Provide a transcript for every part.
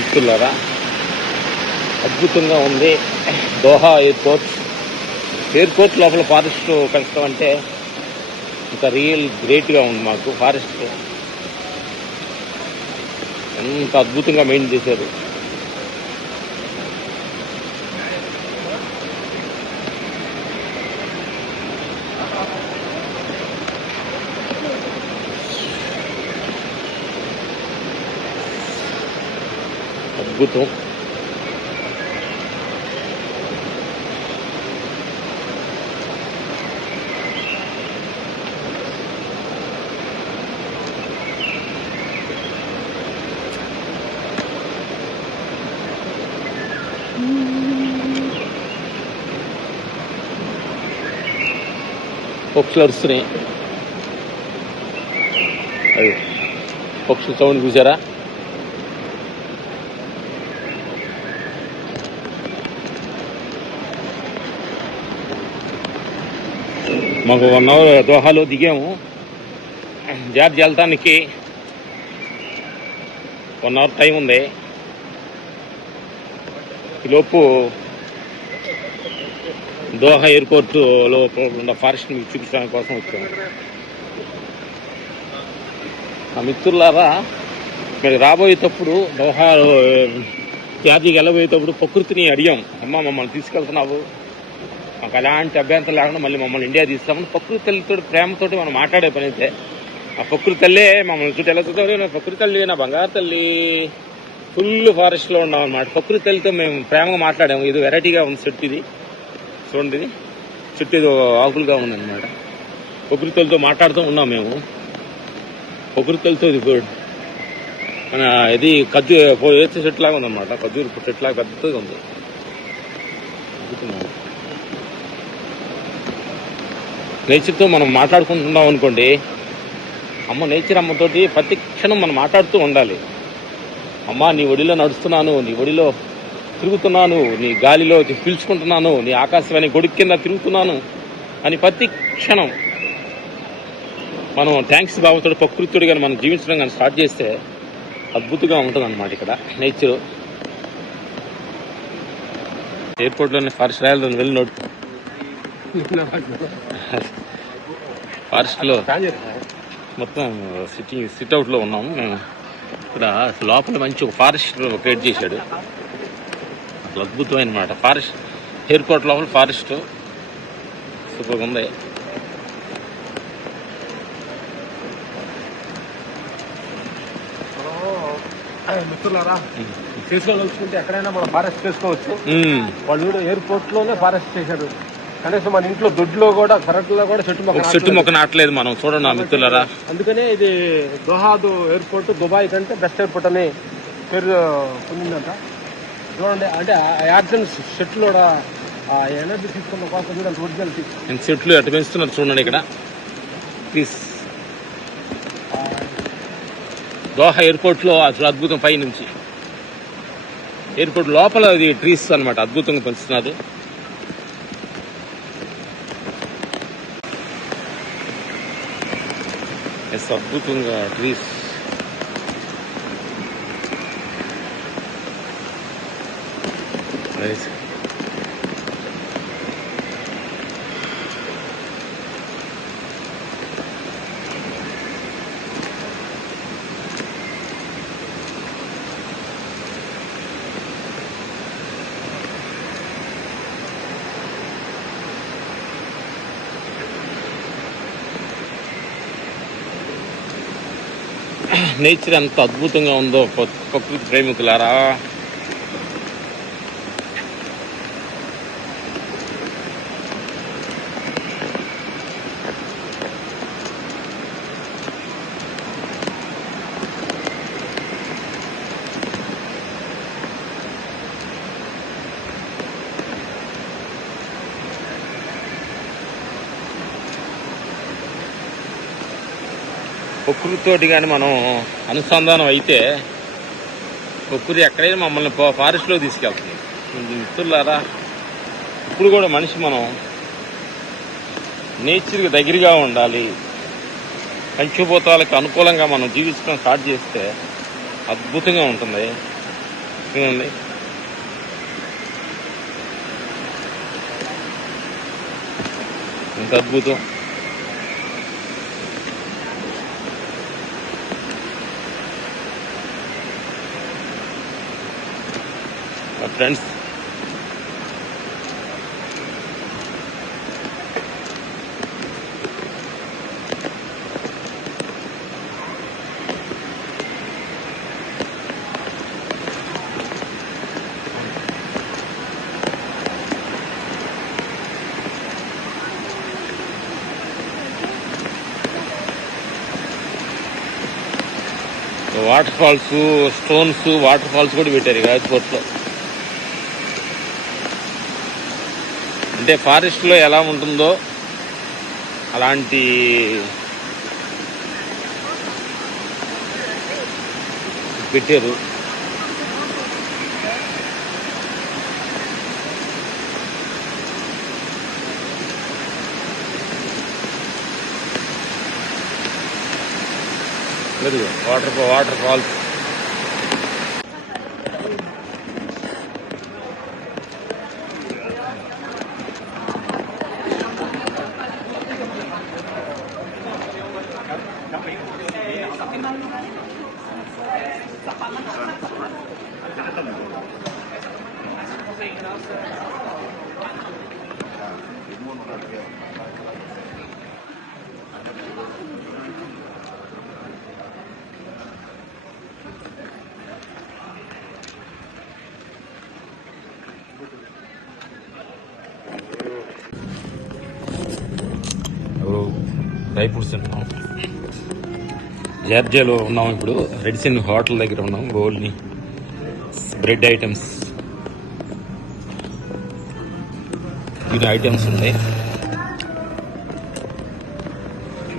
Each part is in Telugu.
మిత్రులారా, అద్భుతంగా ఉంది దోహా ఎయిర్పోర్ట్ లోపల ఫారెస్ట్ పెంచడం అంటే ఇంకా రియల్ గ్రేట్గా ఉంది. మాకు ఫారెస్ట్ ఎంత అద్భుతంగా మెయింటైన్ చేశారు. అద్భుతం. పక్షులు అరుస్తున్నాయి. అది పక్షుల సౌండ్ చూసారా? మాకు 1 అవర్ దోహాలో దిగాము. జార్జ్ వెళ్తానికి 1 అవర్ టైం ఉంది. ఈలోపు దోహా ఎయిర్పోర్టులో ఉన్న ఫారెస్ట్ మీకు చూపించడానికి కోసం వచ్చాము. ఆ మిత్రులారా, మీరు రాబోయేటప్పుడు దోహాలో జార్జికి వెళ్ళబోయేటప్పుడు ప్రకృతిని అడిగాం, అమ్మ మమ్మల్ని తీసుకెళ్తున్నావు, మాకు అలాంటి అభ్యంతరం లేకుండా మళ్ళీ మమ్మల్ని ఇండియా తీస్తామని ప్రకృతి తల్లితో ప్రేమతోటి మనం మాట్లాడే పని అయితే ఆ ప్రకృతి తల్లే మమ్మల్ని చుట్టూ ఎలా చూద్దాం. ప్రకృతి తల్లి నా బంగారు తల్లి, ఫుల్ ఫారెస్ట్లో ఉన్నాం అనమాట. ప్రకృతి తల్లితో మేము ప్రేమగా మాట్లాడాము. ఇది వెరైటీగా ఉంది చెట్టు, ఇది చూడండి, ఇది చెట్టు ఏదో ఆకులుగా ఉందన్నమాట. ప్రకృతి తల్లితో మాట్లాడుతూ ఉన్నాం మేము. ప్రకృతి తల్లితో ఇది మన ఇది వేసే చెట్టులాగా ఉందన్నమాట. ఖర్జూరు చెట్టులాగా పెద్దగా ఉంది. నేచర్తో మనం మాట్లాడుకుంటున్నాం అనుకోండి, అమ్మ నేచర్ అమ్మతోటి ప్రతి క్షణం మనం మాట్లాడుతూ ఉండాలి. అమ్మ నీ ఒడిలో నడుస్తున్నాను, నీ ఒడిలో తిరుగుతున్నాను, నీ గాలిలో పీల్చుకుంటున్నాను, నీ ఆకాశవాణి గొడుగు కింద తిరుగుతున్నాను అని ప్రతి క్షణం మనం థ్యాంక్స్ భావంతో ప్రకృతితో కానీ మనం జీవించడం కానీ స్టార్ట్ చేస్తే అద్భుతంగా ఉంటుంది అన్నమాట. ఇక్కడ నేచరు ఎయిర్పోర్ట్లోనే ఫారెస్ట్ రాయల్ వెళ్ళి నోట్ ఫారెస్ట్లో మొత్తం సిట్అవుట్లో ఉన్నాము మేము. ఇక్కడ లోపల మంచి ఒక ఫారెస్ట్ క్రియేట్ చేశాడు. అసలు అద్భుతమైన మాట. ఫారెస్ట్ ఎయిర్పోర్ట్ లోపల ఫారెస్ట్ సూపర్గా ఉంది. మిత్రులారా, చేసుకుంటే ఎక్కడైనా మనం ఫారెస్ట్ చేసుకోవచ్చు. వాళ్ళు ఎయిర్పోర్ట్ లోనే ఫారెస్ట్ చేశారు. కనీసం మన ఇంట్లో దొడ్లో కూడా సరకులో కూడా చెట్టు మొక్క నాటలేదు మనం. చూడండి మిత్రులారా, అందుకనే ఇది దోహాదు ఎయిర్పోర్ట్ దుబాయ్ కంటే బెస్ట్ ఎయిర్పోర్ట్ అని పేరు పొందిందంట. చూడండి, అంటే యాక్సిడెంట్ చెట్లు కూడా ఎనర్జీ తీసుకున్న కోసం కూడా ఒరిజినల్ చెట్లు ఎట్లా పెంచుతున్నారు చూడండి ఇక్కడ. ప్లీజ్ దోహా ఎయిర్పోర్ట్ లో అసలు అద్భుతం. పై నుంచి ఎయిర్పోర్ట్ లోపల ఇది ట్రీస్ అనమాట, అద్భుతంగా పెంచుతున్నారు. అద్భుతంగా ట్రీస్. నేచర్ ఎంత అద్భుతంగా ఉందో ప్రకృతి ప్రేమికులారా. ప్రకృతితోటి కానీ మనం అనుసంధానం అయితే ప్రకృతి ఎక్కడైనా మమ్మల్ని ఫారెస్ట్లో తీసుకెళ్తుంది. మిత్రులారా, ఇప్పుడు కూడా మనిషి మనం నేచర్కి దగ్గరగా ఉండాలి. పంచభూతాలకు అనుకూలంగా మనం జీవించడం స్టార్ట్ చేస్తే అద్భుతంగా ఉంటుంది. చూడండి, ఎంత అద్భుతం. Friends, water falls, stones water falls కూడా పెట్టారు రాజ్కోట్లో. అంటే ఫారెస్ట్ లో ఎలా ఉంటుందో అలాంటి పెట్టారు. Water falls. డ్రై ఫ్రూట్స్ తింటున్నాం. జార్జియాలో ఉన్నాం ఇప్పుడు. రెడిసన్ హోటల్ దగ్గర ఉన్నాం. గోల్ని బ్రెడ్ ఐటమ్స్, ఇది ఐటమ్స్ ఉన్నాయి.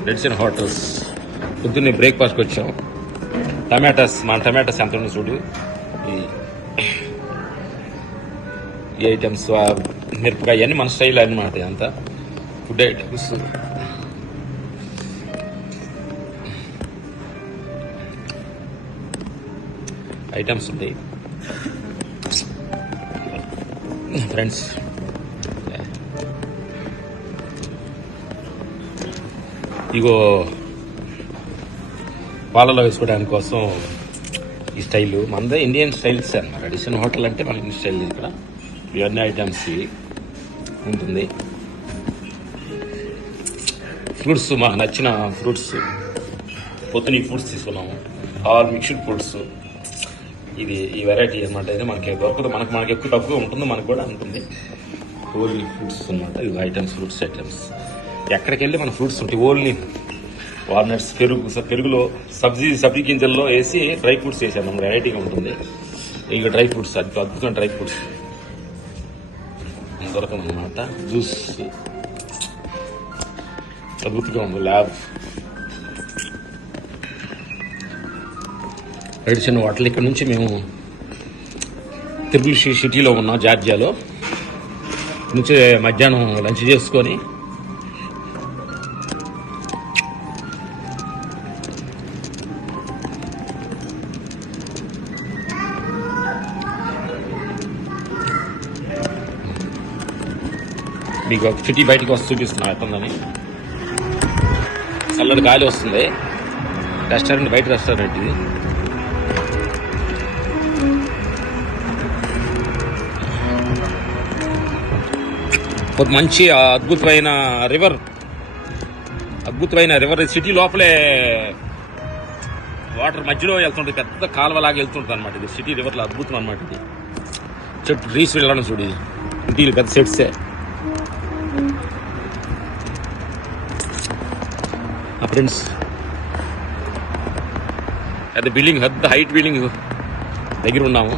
రెడిసన్ హోటల్స్. పొద్దున్నే బ్రేక్ఫాస్ట్కి వచ్చాం. మన టమాటాస్ ఎంత ఉంది చూడు. ఈ ఐటమ్స్, మిరపకాయ అన్నీ మన స్టైల్ అన్నమాట. అంతా ఫుడ్ ఐటమ్స్. ఉంటాయి ఫ్రెండ్స్. ఇగో పాలలో వేసుకోవడానికి కోసం ఈ స్టైల్ మనదే ఇండియన్ స్టైల్స్ అన్నమాట. రెడిసన్ హోటల్ అంటే మన ఇండియన్ స్టైల్. ఇక్కడ ఇవన్నీ ఐటమ్స్ ఉంటుంది. ఫ్రూట్స్, మాకు నచ్చిన ఫ్రూట్స్. పొద్దున ఈ ఫ్రూట్స్ తీసుకున్నాము. All mixed fruits. ఇది ఈ వెరైటీ అనమాట. ఇది మనకి దొరకదు. మనకి ఎక్కువ తక్కువ ఉంటుంది. మనకు కూడా ఉంటుంది. ఓన్లీ ఫ్రూట్స్ అనమాట. ఇవి ఐటమ్స్, ఫ్రూట్స్ ఐటమ్స్. ఎక్కడికి వెళ్ళి మన ఫ్రూట్స్ ఉంటాయి. ఓన్లీ వాల్నట్స్, పెరుగులో సబ్జీ గింజల్లో వేసి డ్రై ఫ్రూట్స్ వేసాను. మనకు వెరైటీగా ఉంటుంది. ఇక డ్రై ఫ్రూట్స్, అద్భుతమైన డ్రై ఫ్రూట్స్ దొరకదు అనమాట. జ్యూస్ అద్భుతంగా ఉంది. ల్యాబ్ రెడిసన్ హోటల్. ఇక్కడ నుంచి మేము త్రిపుల్ సిటీలో ఉన్నాం, జార్జియాలో. నుంచి మధ్యాహ్నం లంచ్ చేసుకొని మీకు ఒక సిటీ బయటకు వస్తూ చూపిస్తున్నాం ఎట్టుందని. చల్లటి గాలి వస్తుంది. రెస్టారెంట్, బయట రెస్టారెంట్ ఇది. ఒక మంచి అద్భుతమైన రివర్ సిటీ లోపలే వాటర్ మధ్యలో వెళ్తుంటుంది. పెద్ద కాలువలాగా వెళ్తుంటుంది అనమాట. ఇది సిటీ రివర్లో అద్భుతం అనమాట. ఇది చెట్టు ట్రీస్ వెళ్ళడం చూడు. ఇది ఇంటిలు పెద్ద సెట్సే. ఫ్రెండ్స్, పెద్ద బిల్డింగ్, పెద్ద హైట్ బిల్డింగ్ దగ్గర ఉన్నాము.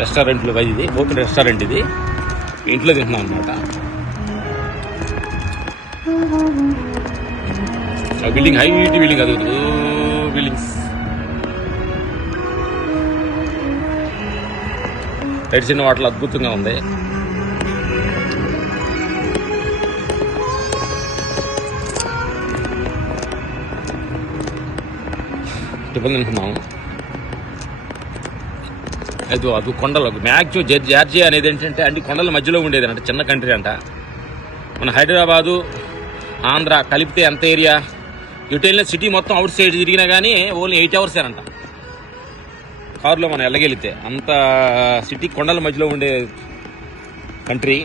రెస్టారెంట్లో ఇది ఓపెన్ రెస్టారెంట్. ఇది ఇంట్లో తింటున్నాం అనమాట. బిల్డింగ్ హైట్ బిల్డింగ్, అది బిల్డింగ్స్. రెడిసన్ హోటల్ అద్భుతంగా ఉంది. టిఫిన్ తింటున్నాము. అది కొండలు మ్యాక్సిమం జార్జియా అనేది ఏంటంటే అన్ని కొండల మధ్యలో ఉండేది అంట, చిన్న కంట్రీ అంట. మన హైదరాబాదు ఆంధ్ర కలిపితే ఎంత ఏరియా, ఇటు వెళ్ళిన సిటీ మొత్తం అవుట్ సైడ్ తిరిగినా కానీ ఓన్లీ 8 hours అంట కారులో మనం వెళ్ళగలిగితే. అంత సిటీ కొండల మధ్యలో ఉండే కంట్రీ.